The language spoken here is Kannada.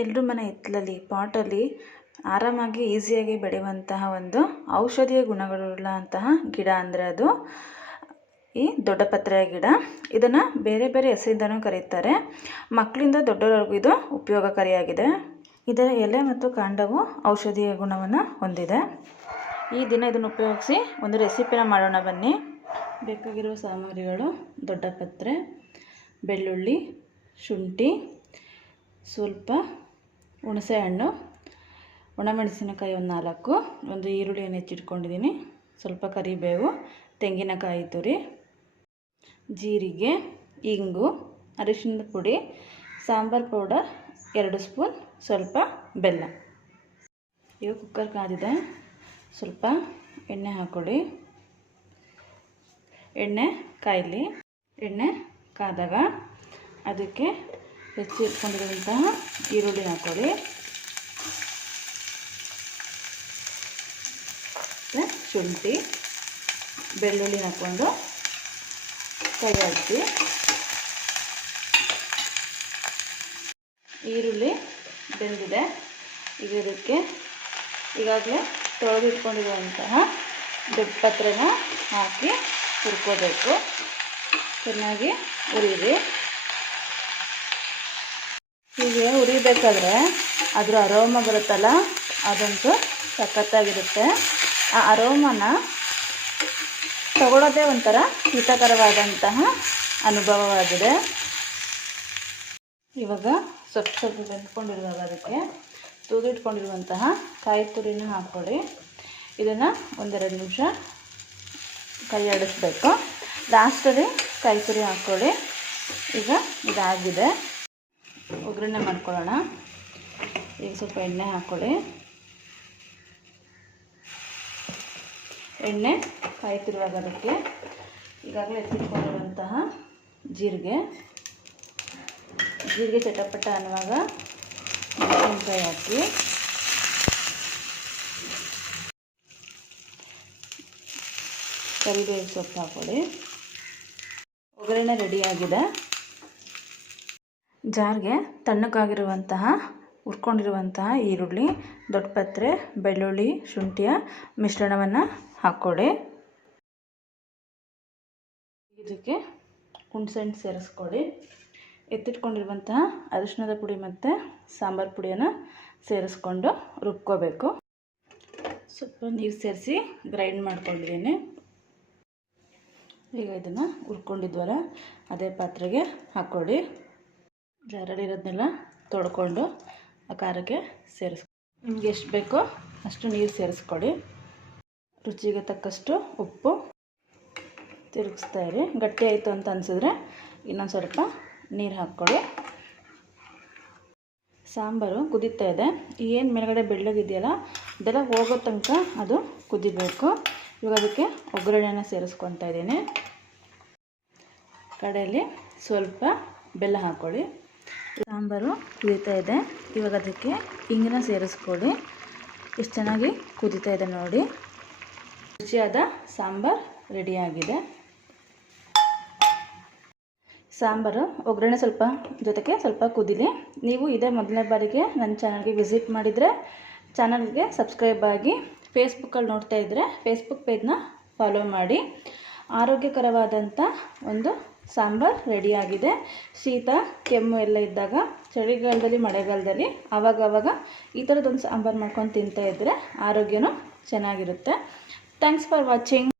ಎಲ್ಲರ ಮನೆ ಹಿತ್ತಲಲ್ಲಿ ಪಾಟಲ್ಲಿ ಆರಾಮಾಗಿ ಈಸಿಯಾಗಿ ಬೆಳೆಯುವಂತಹ ಒಂದು ಔಷಧೀಯ ಗುಣಗಳುಳ್ಳಂತಹ ಗಿಡ ಅಂದರೆ ಅದು ಈ ದೊಡ್ಡಪತ್ರೆಯ ಗಿಡ. ಇದನ್ನು ಬೇರೆ ಬೇರೆ ಹೆಸರಿಂದನೂ ಕರೀತಾರೆ. ಮಕ್ಕಳಿಂದ ದೊಡ್ಡವರೆಗೂ ಇದು ಉಪಯೋಗಕಾರಿಯಾಗಿದೆ. ಇದರ ಎಲೆ ಮತ್ತು ಕಾಂಡವು ಔಷಧೀಯ ಗುಣವನ್ನು ಹೊಂದಿದೆ. ಈ ದಿನ ಇದನ್ನು ಉಪಯೋಗಿಸಿ ಒಂದು ರೆಸಿಪಿನ ಮಾಡೋಣ ಬನ್ನಿ. ಬೇಕಾಗಿರುವ ಸಾಮಗ್ರಿಗಳು, ದೊಡ್ಡ ಪತ್ರೆ, ಬೆಳ್ಳುಳ್ಳಿ, ಶುಂಠಿ, ಸ್ವಲ್ಪ ಹುಣಸೆ ಹಣ್ಣು, ಒಣಮೆಣಸಿನಕಾಯಿ ಒಂದು ನಾಲ್ಕು, ಒಂದು ಈರುಳ್ಳಿಯನ್ನು ಹೆಚ್ಚಿಟ್ಕೊಂಡಿದ್ದೀನಿ, ಸ್ವಲ್ಪ ಕರಿಬೇವು, ತೆಂಗಿನಕಾಯಿ ತುರಿ, ಜೀರಿಗೆ, ಇಂಗು, ಅರಿಶಿಣದ ಪುಡಿ, ಸಾಂಬಾರು ಪೌಡರ್, ಎರಡು ಸ್ಪೂನ್, ಸ್ವಲ್ಪ ಬೆಲ್ಲ. ಈಗ ಕುಕ್ಕರ್ ಕಾದಿದೆ. ಸ್ವಲ್ಪ ಎಣ್ಣೆ ಹಾಕ್ಕೊಳ್ಳಿ ಎಣ್ಣೆ, ಕಾಯಲಿ, ಎಣ್ಣೆ ಕಾದಾಗ ಅದಕ್ಕೆ ಹೆಚ್ಚಿ ಇಟ್ಕೊಂಡಿರುವಂತಹ ಈರುಳ್ಳಿ ಹಾಕೊಳ್ಳಿ. ಶುಂಠಿ, ಬೆಳ್ಳುಳ್ಳಿ ಹಾಕ್ಕೊಂಡು ಕೈ ಈರುಳ್ಳಿ ಬೆಂದಿದೆ. ಈಗ ಇದಕ್ಕೆ ಈಗಾಗಲೇ ತೊಳೆದಿಟ್ಕೊಂಡಿರುವಂತಹ ದೊಡ್ಡ ಪತ್ರೆನ ಹಾಕಿ ಹುರ್ಕೋಬೇಕು. ಚೆನ್ನಾಗಿ ಹುರಿಯಿರಿ ಹೀಗೆ ಹುರಿಬೇಕಾದ್ರೆ ಅದರ ಅರೋಮ ಬರುತ್ತಲ್ಲ, ಅದಂತೂ ಸಖತ್ತಾಗಿರುತ್ತೆ. ಆ ಅರೋಮನ ತಗೊಳ್ಳೋದೇ ಒಂಥರ ಹಿತಕರವಾದಂತಹ ಅನುಭವವಾಗಿದೆ. ಇವಾಗ ಸ್ವಲ್ಪ ಸ್ವಲ್ಪ ಬೆಂದ್ಕೊಂಡಿರುವಾಗ ಅದಕ್ಕೆ ತೂಗಿಟ್ಕೊಂಡಿರುವಂತಹ ಕಾಯಿ ತುರಿನ ಹಾಕ್ಕೊಳ್ಳಿ. ಇದನ್ನು ಒಂದೆರಡು ನಿಮಿಷ ಕೈ ಆಡಿಸ್ಬೇಕು ಲಾಸ್ಟಲ್ಲಿ ಕಾಯಿ ತುರಿ ಹಾಕ್ಕೊಳ್ಳಿ. ಈಗ ಇದಾಗಿದೆ. ಒಗ್ಗರಣೆ ಮಾಡ್ಕೊಳ್ಳೋಣ. ಈಗ ಸ್ವಲ್ಪ ಎಣ್ಣೆ ಹಾಕ್ಕೊಳ್ಳಿ. ಎಣ್ಣೆ ಕಾಯ್ತಿರುವಾಗ ಅದಕ್ಕೆ ಈಗಾಗಲೇ ಎತ್ತಿಟ್ಕೊಂಡಿರುವಂತಹ ಜೀರಿಗೆ. ಜೀರಿಗೆ ಚಟಪಟ ಅನ್ನುವಾಗ ಮೆಣಸಿನ್ಕಾಯಿ ಹಾಕಿ. ಕರಿಬೇವು ಸೊಪ್ಪು ಹಾಕೊಳ್ಳಿ ಒಗ್ಗರಣೆ ರೆಡಿಯಾಗಿದೆ ಜಾರ್ಗೆ ತಣ್ಣಗಾಗಿರುವಂತಹ, ಹುರ್ಕೊಂಡಿರುವಂತಹ ಈರುಳ್ಳಿ, ದೊಡ್ಡ ಪತ್ರೆ, ಬೆಳ್ಳುಳ್ಳಿ, ಶುಂಠಿಯ ಮಿಶ್ರಣವನ್ನು ಹಾಕ್ಕೊಳ್ಳಿ. ಇದಕ್ಕೆ ಹುಣಸೆಹಣ್ಣು ಸೇರಿಸ್ಕೊಳ್ಳಿ. ಎತ್ತಿಟ್ಕೊಂಡಿರುವಂತಹ ಅರಿಶಿಣದ ಪುಡಿ ಮತ್ತು ಸಾಂಬಾರು ಪುಡಿಯನ್ನು ಸೇರಿಸ್ಕೊಂಡು ರುಬ್ಕೋಬೇಕು. ಸ್ವಲ್ಪ ನೀರು ಸೇರಿಸಿ ಗ್ರೈಂಡ್ ಮಾಡ್ಕೊಂಡಿದ್ದೀನಿ. ಈಗ ಇದನ್ನು ಹುರ್ಕೊಂಡಿದ್ವಲ್ಲ, ಅದೇ ಪಾತ್ರೆಗೆ ಹಾಕ್ಕೊಳ್ಳಿ ಜಾರಲ್ಲಿರೋದನ್ನೆಲ್ಲ ತೊಳ್ಕೊಂಡು ಆ ಖಾರಕ್ಕೆ ಸೇರಿಸ್, ನಿಮ್ಗೆ ಎಷ್ಟು ಬೇಕೋ ಅಷ್ಟು ನೀರು ಸೇರಿಸ್ಕೊಡಿ. ರುಚಿಗೆ ತಕ್ಕಷ್ಟು ಉಪ್ಪು ತಿರುಗಿಸ್ತಾ ಇರಿ. ಗಟ್ಟಿ ಆಯಿತು ಅಂತ ಅನಿಸಿದ್ರೆ ಇನ್ನೊಂದು ಸ್ವಲ್ಪ ನೀರು ಹಾಕ್ಕೊಳ್ಳಿ ಸಾಂಬಾರು ಕುದೀತಾ ಇದೆ. ಏನು ಮೇಲುಗಡೆ ಬೆಳ್ಳಗಿದೆಯಲ್ಲ, ಅದೆಲ್ಲ ಹೋಗೋ ತನಕ ಅದು ಕುದಿಬೇಕು. ಇವಾಗ ಅದಕ್ಕೆ ಒಗ್ಗರಣೆನ ಸೇರಿಸ್ಕೊತಾ ಇದ್ದೀನಿ. ಕಡೆಯಲ್ಲಿ ಸ್ವಲ್ಪ ಬೆಲ್ಲ ಹಾಕ್ಕೊಳ್ಳಿ ಸಾಂಬಾರು ಕುದೀತಾ ಇದೆ. ಇವಾಗ ಅದಕ್ಕೆ ಹಿಂಗಿನ ಸೇರಿಸ್ಕೊಳ್ಳಿ. ಎಷ್ಟು ಚೆನ್ನಾಗಿ ಕುದೀತಾ ಇದೆ ನೋಡಿ. ರುಚಿಯಾದ ಸಾಂಬಾರು ರೆಡಿಯಾಗಿದೆ ಸಾಂಬಾರು ಒಗ್ಗರಣೆ ಸ್ವಲ್ಪ ಜೊತೆಗೆ ಸ್ವಲ್ಪ ಕುದಿಲಿ. ನೀವು ಇದೇ ಮೊದಲನೇ ಬಾರಿಗೆ ನನ್ನ ಚಾನಲ್ಗೆ ವಿಸಿಟ್ ಮಾಡಿದರೆ ಚಾನಲ್ಗೆ ಸಬ್ಸ್ಕ್ರೈಬ್ ಆಗಿ ಫೇಸ್ಬುಕ್ಕಲ್ಲಿ ನೋಡ್ತಾ ಇದ್ದರೆ ಫೇಸ್ಬುಕ್ ಪೇಜ್ನ ಫಾಲೋ ಮಾಡಿ. ಆರೋಗ್ಯಕರವಾದಂಥ ಒಂದು ಸಾಂಬಾರು ರೆಡಿಯಾಗಿದೆ ಶೀತ, ಕೆಮ್ಮು ಎಲ್ಲ ಇದ್ದಾಗ ಚಳಿಗಾಲದಲ್ಲಿ, ಮಳೆಗಾಲದಲ್ಲಿ ಆವಾಗವಾಗ ಈ ಥರದ್ದೊಂದು ಸಾಂಬಾರು ಮಾಡ್ಕೊಂಡು ತಿಂತಾ ಇದ್ದರೆ ಆರೋಗ್ಯನೂ ಚೆನ್ನಾಗಿರುತ್ತೆ. Thanks for watching